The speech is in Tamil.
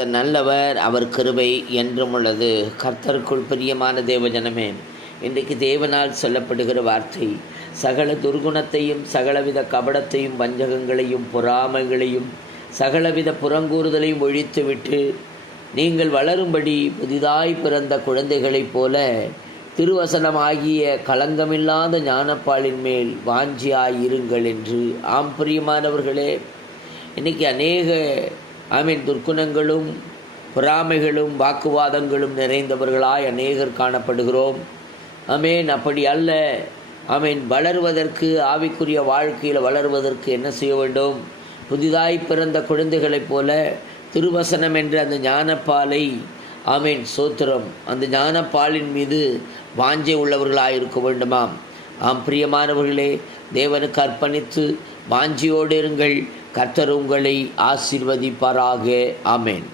கர்த்தர் நல்லவர், அவர் கிருபை என்றும் உள்ளது. கர்த்தருக்குள் பிரியமான தேவஜனமே, இன்றைக்கு தேவனால் சொல்லப்படுகிற வார்த்தை, சகல துர்குணத்தையும் சகலவித கபடத்தையும் வஞ்சகங்களையும் பொறாமைகளையும் சகலவித புறங்கூறுதலையும் ஒழித்துவிட்டு நீங்கள் வளரும்படி புதிதாய் பிறந்த குழந்தைகளைப் போல திருவசனமாகிய களங்கமில்லாத ஞானப்பாலின் மேல் வாஞ்சியாயிருங்கள் என்று. ஆம் பிரியமானவர்களே, இன்றைக்கி அநேக துர்க்குணங்களும் பொறாமைகளும் வாக்குவாதங்களும் நிறைந்தவர்களாய் அநேகர் காணப்படுகிறோம். அப்படி அல்ல. வளருவதற்கு, ஆவிக்குரிய வாழ்க்கையில் வளருவதற்கு என்ன செய்ய வேண்டும்? புதிதாய் பிறந்த குழந்தைகளைப் போல திருவசனம் என்ற அந்த ஞானப்பாலை சோத்திரம், அந்த ஞானப்பாலின் மீது வாஞ்சை உள்ளவர்களாக இருக்க வேண்டுமாம். பிரியமானவர்களே, தேவனுக்கு அர்ப்பணித்து வாஞ்சியோடு இருங்கள். கர்த்தர் உங்களை ஆசீர்வதிப்பாராக. ஆமென்.